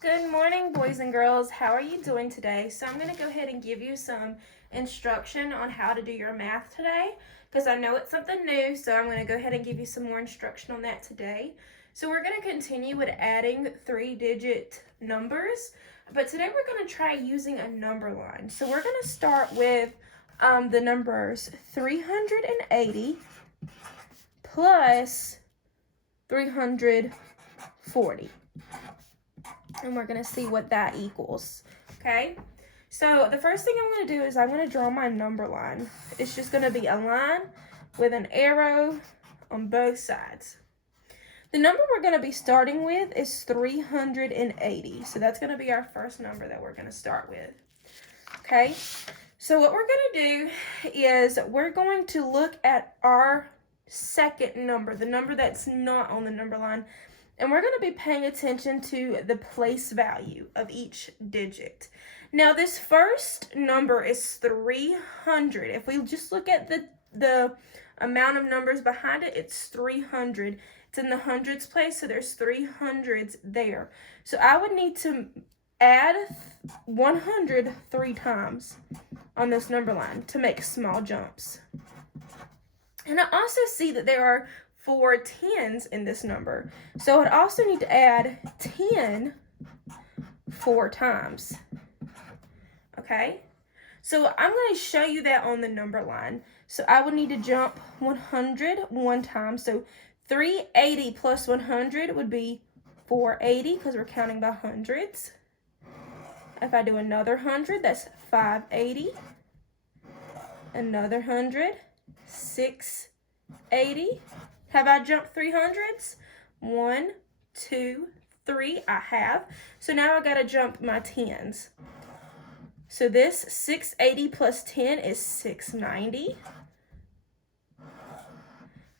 Good morning, boys and girls. How are you doing today? So I'm going to go ahead and give you some instruction on how to do your math today because I know it's something new, so I'm going to go ahead and give you some more instruction on that today. So we're going to continue with adding 3-digit numbers, but today we're going to try using a number line. So we're going to start with the numbers 380 plus 340. And we're going to see what that equals, okay? So the first thing I'm going to do is I'm going to draw my number line. It's just going to be a line with an arrow on both sides. The number we're going to be starting with is 380. So that's going to be our first number that we're going to start with, okay? So what we're going to do is we're going to look at our second number, the number that's not on the number line, and we're going to be paying attention to the place value of each digit. Now, this first number is 300. If we just look at the amount of numbers behind it, it's 300. It's in the hundreds place, so there's 300s there. So I would need to add 100 3 times on this number line to make small jumps. And I also see that there are 4 tens in this number. So I'd also need to add 10 4 times. Okay? So I'm going to show you that on the number line. So I would need to jump 100 1 time. So 380 plus 100 would be 480 because we're counting by hundreds. If I do another 100, that's 580. Another 100, 680. Have I jumped 300s? 1, 2, 3. I have. So now I got to jump my tens. So this 680 plus 10 is 690.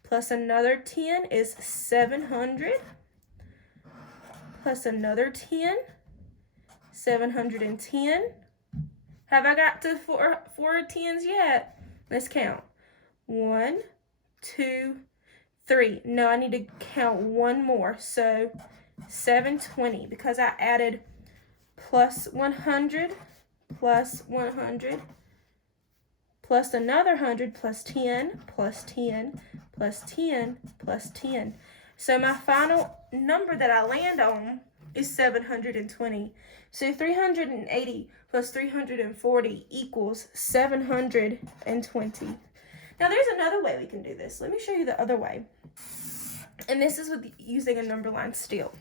Plus another 10 is 700. Plus another 10, 710. Have I got to four tens yet? Let's count. 1, 2, 3. No, I need to count one more. So 720 because I added plus 100 plus 100 plus another 100 plus 10 plus 10 plus 10 plus 10. So my final number that I land on is 720. So 380 plus 340 equals 720. Now there's another way we can do this. Let me show you the other way. And this is with using a number line still.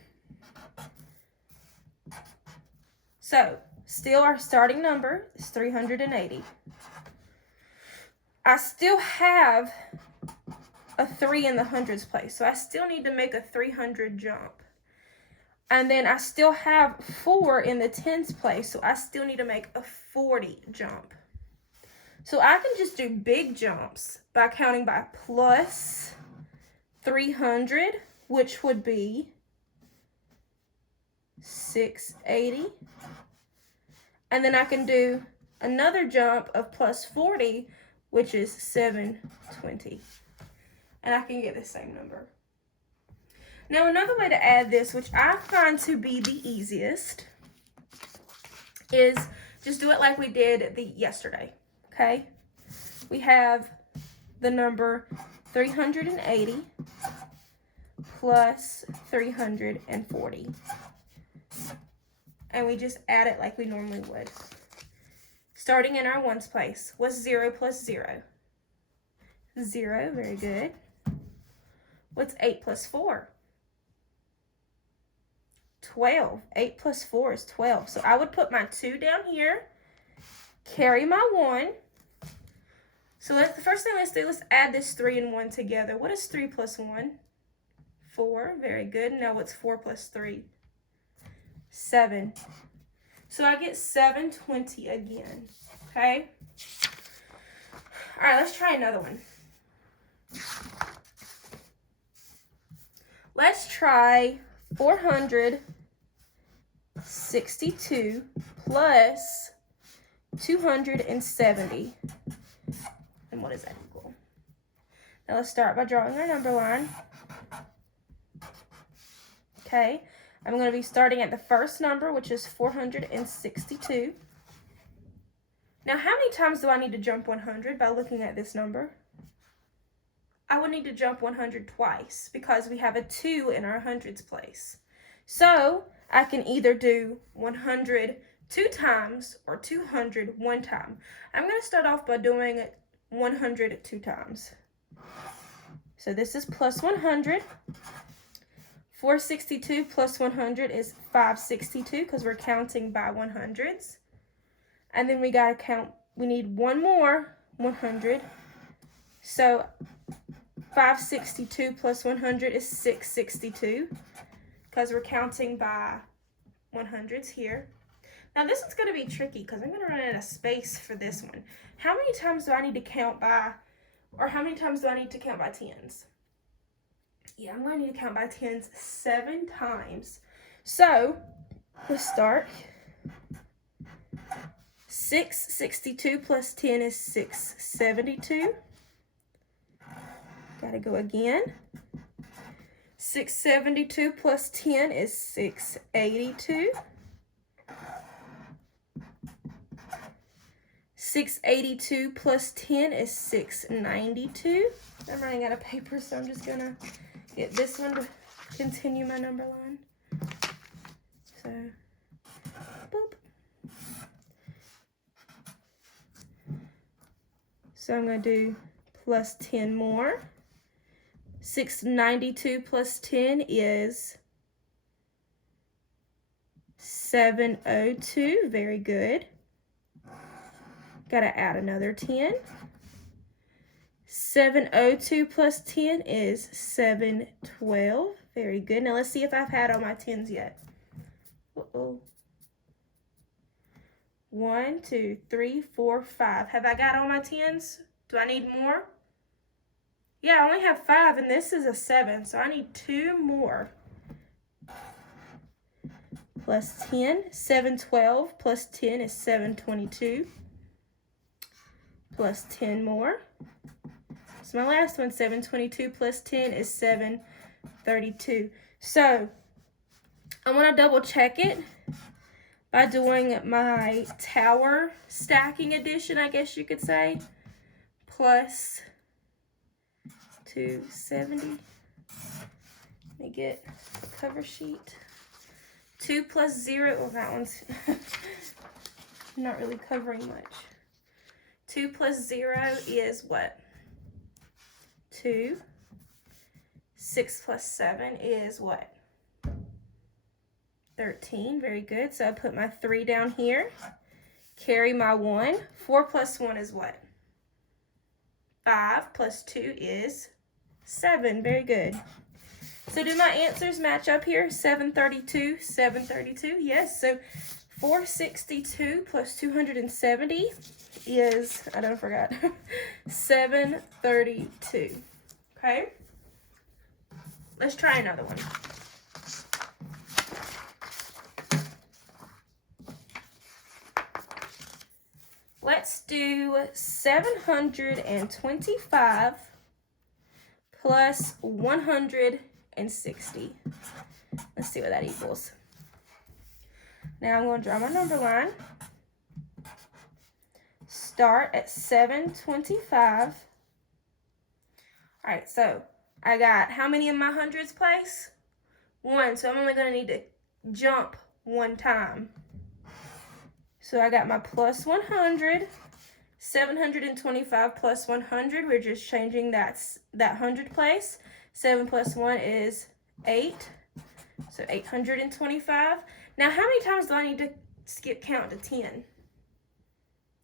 So still our starting number is 380. I still have a 3 in the hundreds place. So I still need to make a 300 jump. And then I still have 4 in the tens place. So I still need to make a 40 jump. So I can just do big jumps by counting by plus 300, which would be 680. And then I can do another jump of plus 40, which is 720. And I can get the same number. Now another way to add this, which I find to be the easiest, is just do it like we did yesterday. Okay, we have the number 380 plus 340. And we just add it like we normally would. Starting in our ones place. What's 0 plus 0? 0, very good. What's 8 plus 4? 12. 8 plus 4 is 12. So I would put my 2 down here, carry my 1. So the first thing let's do, let's add this 3 and 1 together. What is 3 plus 1? 4. Very good. Now what's 4 plus 3? 7. So I get 720 again. Okay? All right, let's try another one. Let's try 462 plus 270. And what does that equal? Now let's start by drawing our number line. Okay, I'm going to be starting at the first number, which is 462. Now, how many times do I need to jump 100 by looking at this number? I would need to jump 100 twice because we have a 2 in our hundreds place. So I can either do 100 2 times or 200 1 time. I'm going to start off by doing 100 2 times. So this is plus 100. 462 plus 100 is 562 because we're counting by 100s. And then we got to count, we need one more 100. So 562 plus 100 is 662 because we're counting by 100s here. Now this is going to be tricky because I'm going to run out of space for this one. How many times do I need to count by, or how many times do I need to count by tens? Yeah, I'm going to need to count by tens 7 times. So let's start. 662 plus 10 is 672. Got to go again. 672 plus 10 is 682. 682 plus 10 is 692. I'm running out of paper, so I'm just going to get this one to continue my number line. So, boop. So I'm going to do plus 10 more. 692 plus 10 is 702. Very good. Got to add another 10. 702 plus 10 is 712. Very good. Now let's see if I've had all my 10s yet. Uh-oh. 1, 2, 3, 4, 5. Have I got all my 10s? Do I need more? Yeah, I only have 5 and this is a 7, so I need 2 more. Plus 10, 712 plus 10 is 722. Plus 10 more. So my last one, 722 plus 10 is 732. So I want to double check it by doing my tower stacking addition, I guess you could say. Plus 270. Let me get the cover sheet. 2 plus 0. Oh, that one's not really covering much. 2 plus 0 is what? 2. 6 plus 7 is what? 13. Very good. So I put my 3 down here. Carry my 1. 4 plus 1 is what? 5 plus 2 is 7. Very good. So do my answers match up here? 732, 732. Yes. So 462 plus 270 is, I don't forgot, 732. Okay. Let's try another one. Let's do 725 plus 160. Let's see what that equals. Now I'm going to draw my number line. Start at 725. All right, so I got how many in my hundreds place? 1, so I'm only going to need to jump 1 time. So I got my plus 100, 725 plus 100. We're just changing that 100 place. 7 plus 1 is 8, so 825. Now, how many times do I need to skip count to 10?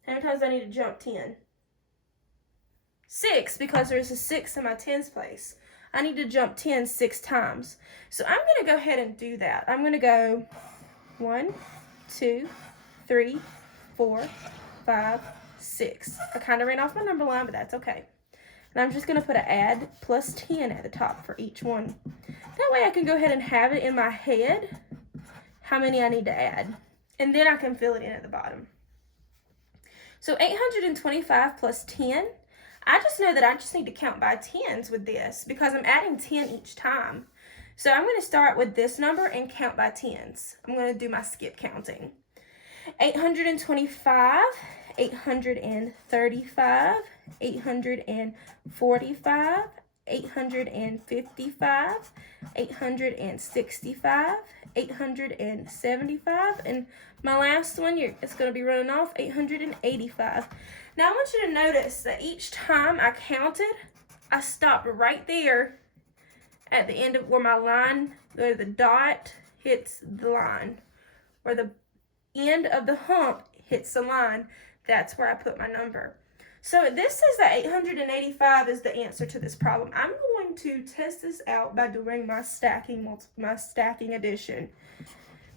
How many times do I need to jump 10? 6, because there's a 6 in my tens place. I need to jump 10 6 times. So I'm going to go ahead and do that. I'm going to go 1, 2, 3, 4, 5, 6. I kind of ran off my number line, but that's okay. And I'm just going to put an add plus 10 at the top for each one. That way I can go ahead and have it in my head how many I need to add. And then I can fill it in at the bottom. So 825 plus 10. I just know that I just need to count by tens with this because I'm adding 10 each time. So I'm going to start with this number and count by tens. I'm going to do my skip counting. 825, 835, 845, 855, 865, 875, and my last one, it's going to be running off, 885. Now I want you to notice that each time I counted, I stopped right there at the end of where my line, where the dot hits the line, where the end of the hump hits the line. That's where I put my number. So this says that 885 is the answer to this problem. I'm going to test this out by doing my stacking addition,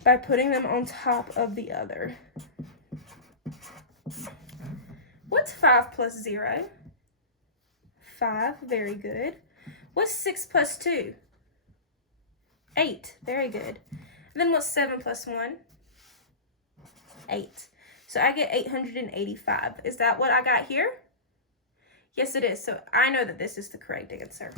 by putting them on top of the other. What's 5 plus 0? 5, very good. What's 6 plus 2? 8, very good. And then what's 7 plus 1? 8. So I get 885. Is that what I got here? Yes, it is. So I know that this is the correct answer.